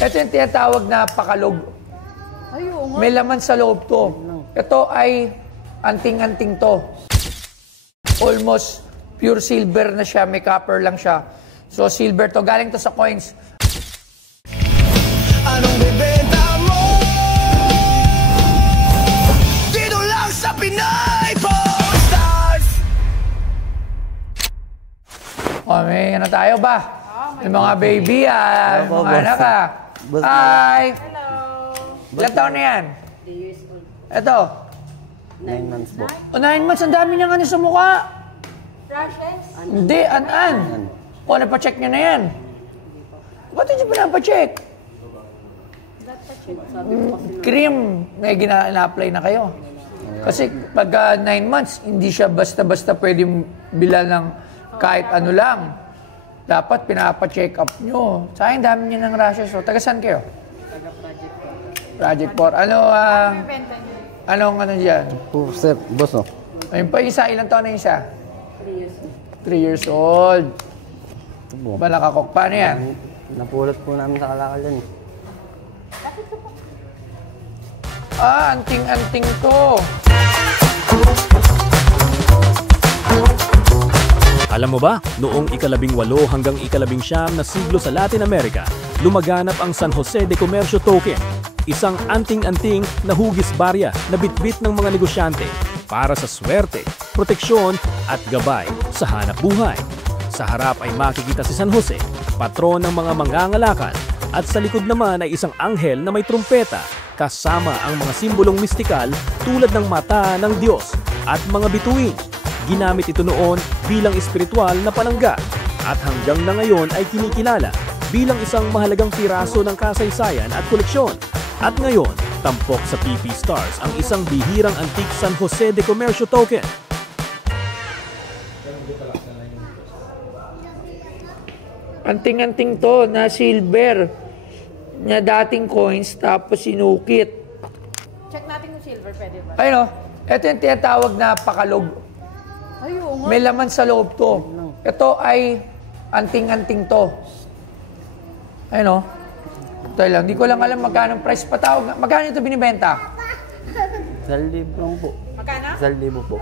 Ito yung tinatawag na pakalog. Ayun nga. May laman sa loob to. Ito ay anting-anting to. Almost pure silver na siya. May copper lang siya. So silver to. Galing to sa coins. Anong bibenta mo? Dito lang sa Pinay Posters! O, may ano tayo ba? May mga baby, mga anak ka. Hi! Ilang taon na yan? 3 years old. Ito. 9 months po. O, 9 months. Ang dami niyang ano sa mukha. Rashes? Hindi, an-an. O, napacheck niyo na yan. Ba't hindi pa napacheck? Cream, may gina-apply na kayo. Kasi pag 9 months, hindi siya basta-basta pwedeng bila ng kahit ano lang. Dapat pinapa-check up nyo. Sayang dami nyo ng rashes. So, taga saan kayo? Taga Project Project 4. 4. Ano, anong ano dyan? Po, sir, boss, no? Ayun pa, isa. Ilang taon na isa? 3 years old. 3 years old. Ito po. Ba nakakok? Paano yan? Napulot po namin sa kalakal yan. Ah, anting-anting to. Alam mo ba, noong ika-18 hanggang ika-19 na siglo sa Latin America, lumaganap ang San Jose de Comercio Token, isang anting-anting na hugis barya na bitbit ng mga negosyante para sa swerte, proteksyon at gabay sa hanap buhay. Sa harap ay makikita si San Jose, patron ng mga mangangalakal, at sa likod naman ay isang anghel na may trumpeta kasama ang mga simbolong mistikal tulad ng mata ng Diyos at mga bituin. Ginamit ito noon bilang espiritual na palangga at hanggang na ngayon ay kinikilala bilang isang mahalagang piraso ng kasaysayan at koleksyon. At ngayon, tampok sa PP Stars ang isang bihirang antique San Jose de Comercio Token. Anting-anting to na silver. Na dating coins tapos sinukit. Check natin yung silver, pwede ba? Ayun o. Ito yung tinatawag na pakalog. Ayun nga. May laman sa loob to. Ito ay anting-anting to. Ayun o. Ito lang. Hindi ko lang alam magkano price patawag. Magkano ito binibenta? 1,000 lang po. Magkano? 1,000 po.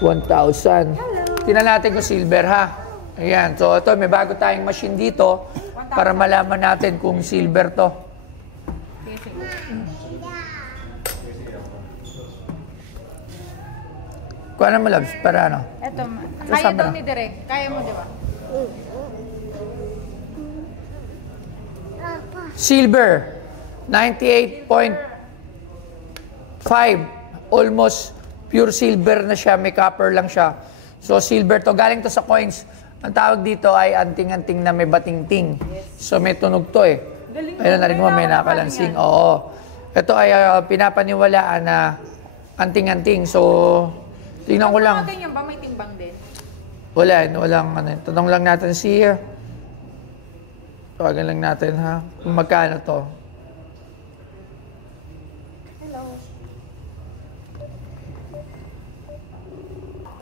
1,000. Tingnan natin kung silver ha. Ayan. So ito, may bago tayong machine dito para malaman natin kung silver to. Kuha na mo, Labs, para ano? Eto, Sa kaya saan daw ba? ni Direk. Kaya mo, di ba? Silver, 98.5. Almost pure silver na siya. May copper lang siya. So, silver to. Galing to sa coins. Ang tawag dito ay anting-anting na may batingting. So, may tunog to eh. Ayun, narinig mo, may nakalansing. Oo. Ito ay pinapaniwalaan na anting-anting. So, tingnan ko lang. Natin yung ba may timbang din? Walang ano. Tanong lang natin si tawagan lang natin ha. Kung magkano to. Hello.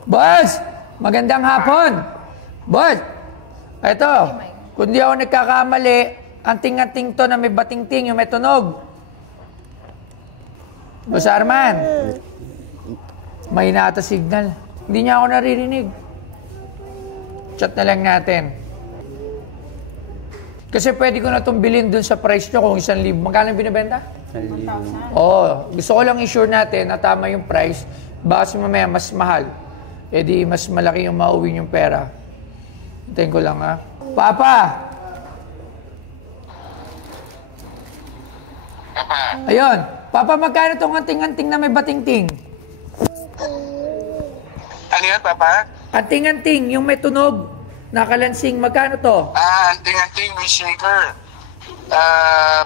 Boss! Magandang hapon! Boss! Ito, kung di ako nagkakamali, anting-anting to na may batingting, yung may tunog. Boss Arman, may nata signal. Hindi niya ako naririnig. Chat na lang natin. Kasi pwede ko na itong bilhin dun sa price nyo kung 1,000. Magkano binibenta? 1,000. Oo. Gusto ko lang i-sure natin na tama yung price. Baka mamaya mas mahal. E di mas malaki yung mauwi yung pera. Hintayin ko lang ha. Papa! Ayun. Papa, magkano itong anting-anting na may batingting? Ano yan, Papa? Anting-anting, yung may tunog. Nakalansing, magkano to? Anting-anting with shaker.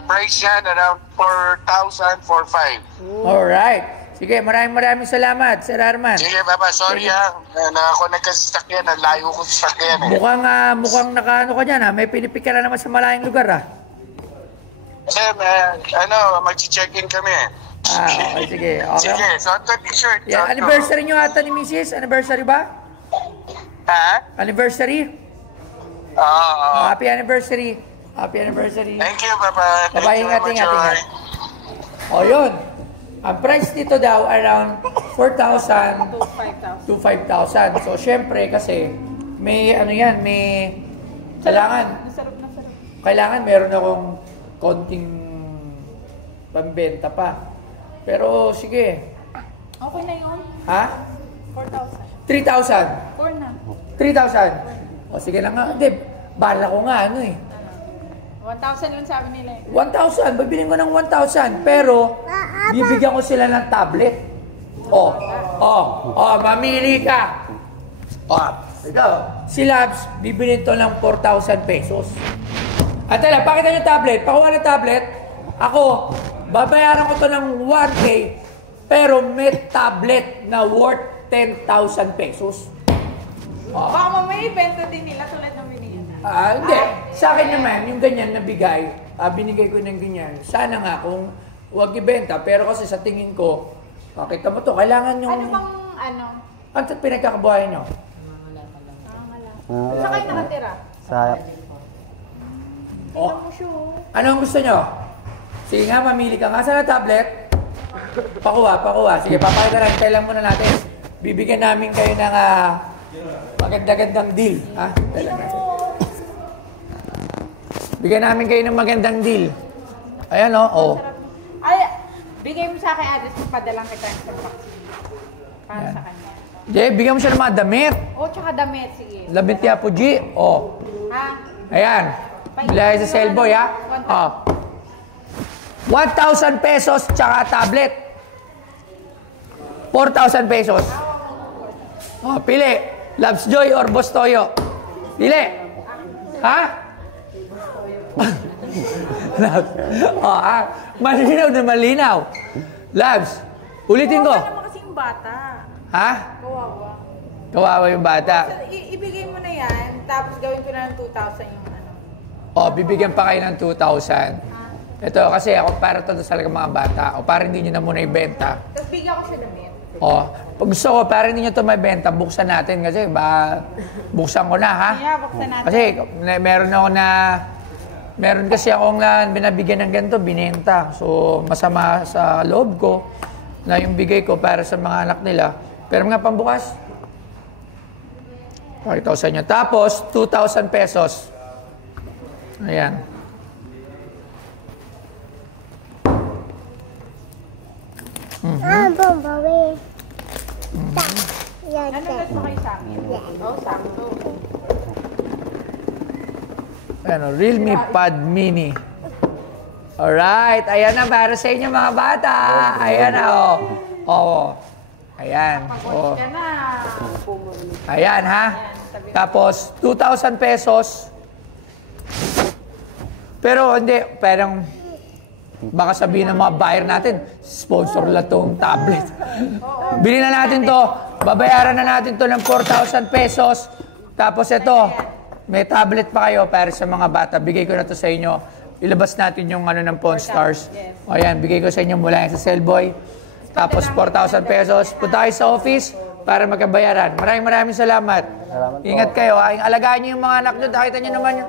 Price yan around 4,000 for 5. Alright. Sige, maraming salamat, Sir Arman. Sige, Papa, sorry na ako nagkastak yan. Layo ko sa yan eh. Mukhang nakaano ka dyan ha. May pinipik ka na naman sa malayang lugar ha. Kasi, mag-check-in kami eh. Okay, sige. Okay. Sige, suot ko t-shirt. Yeah, anniversary nyo ata ni Mrs. Anniversary ba? Ha? Anniversary? Oo. Happy anniversary. Happy anniversary. Thank you, Papa. Thank Bye-bye, you, ingat, Mama ingat, Joy. ingat. O yun. Ang price dito daw around 4,000 5,000. to 5,000. So, syempre, kasi may ano yan, may kailangan, Nasarap na sarap. kailangan meron akong konting pambenta pa. Pero, sige. Okay na yun. Ha? 4,000. 3,000. 4 na. 3,000. O, sige na nga. Hindi, bala ko nga, ano eh. 1,000 yun sabi nila eh. 1,000. Bibiling ko ng 1,000. Pero, bibigyan ko sila ng tablet. Mamili ka. Ito. Si Labs, bibili ito ng 4,000 pesos. At tala, pakita nyo tablet. Pakuha ng tablet. Ako, babayaran ko to ng 1K. Pero may tablet na worth 10,000 pesos. Baka mamaya ibenta din nila tulad ng binigyan na. Hindi. Sa akin naman, yung ganyan na bigay, binigay ko ng ganyan. Sana nga kung huwag ibenta. Pero kasi sa tingin ko, kita mo to, kailangan yung... Ano bang ano? Ano pinagkakabuhayan nyo? Saan kayo nakatira? Sa Oh, Mo siya. ano ang gusto nyo? Sige nga, mamili ka nga. Saan na tablet? Pakuha. Sige, papakita natin. Kailan muna natin. Bibigyan namin kayo ng maganda-gandang deal. Ha? Bigyan namin kayo ng magandang deal. Ayan o. Ay, bigay mo sa akin address kung padalang kita ng Starbucks. Para sa kanya. Jay, bigyan mo siya ng mga damit. Tsaka damit, sige. Labit niya po, G. Ha? Ayan. Bilay sa cellboy, ha? 1,000 pesos tsaka tablet. 4,000 pesos. Pili. Labs Joy or Boss Toyo? Pili. Ha? Labs. Malinaw na malinaw. Labs, ulitin ko. Kawawa naman kasi yung bata. Ha? Kawawa. Kawawa yung bata. Ibigay mo na yan, tapos gawin ko na ng 2,000 yung ano. Bibigyan pa kayo ng 2,000. Ito, kasi ako para to sa mga bata. Para hindi nyo na muna ibenta. Tapos bigyan ko siya damit. Pag gusto ko, para hindi nyo ito mabenta, buksan natin. Kasi buksan ko na, ha? Yeah, buksan natin. Kasi meron kasi akong binabigyan ng ganito, binenta. So, masama sa loob ko na yung bigay ko para sa mga anak nila. Pero nga pambukas. Pakita ko sa inyo. Tapos, 2,000 pesos. Ayan. Nanonood mo kayo sa akin? Sakto. Realme Pad Mini. Alright. Ayan na para sa inyo mga bata. Ayan na, Ayan. Pag-watch ka na. Ayan, ha? Tapos, 2,000 pesos. Pero hindi, parang baka sabihin ng mga buyer natin, sponsor lang tong tablet. Bili na natin to. Babayaran na natin to ng 4,000 pesos. Tapos ito, may tablet pa kayo para sa mga bata. Bigay ko na to sa inyo. Ilabas natin yung ng Pawn Stars. O yan, bigay ko sa inyo mula yan sa Cellboy. Tapos 4,000 pesos. Punta kayo sa office para magkabayaran. Maraming salamat. Ingat kayo. Alagaan niyo yung mga anak nyo. Nakita nyo naman yun.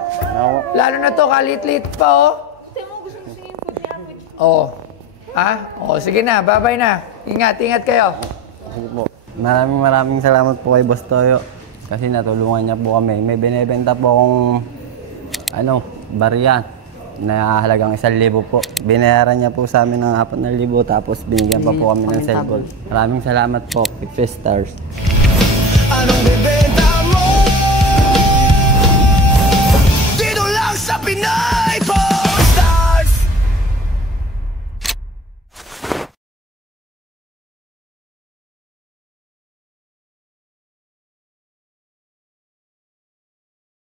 Lalo na to, kalit-lit pa, Gusto mo gusto yung food niya. Sige na. Bye-bye na. Ingat kayo. Sige po. Maraming salamat po kay Boss Toyo. Kasi natulungan niya po kami. May binibenta po akong barya na halagang 1,000 po. Binayaran niya po sa amin ng 4,000 tapos binigyan pa po kami ng cellphone. Maraming salamat po, 50 stars. Anong bebe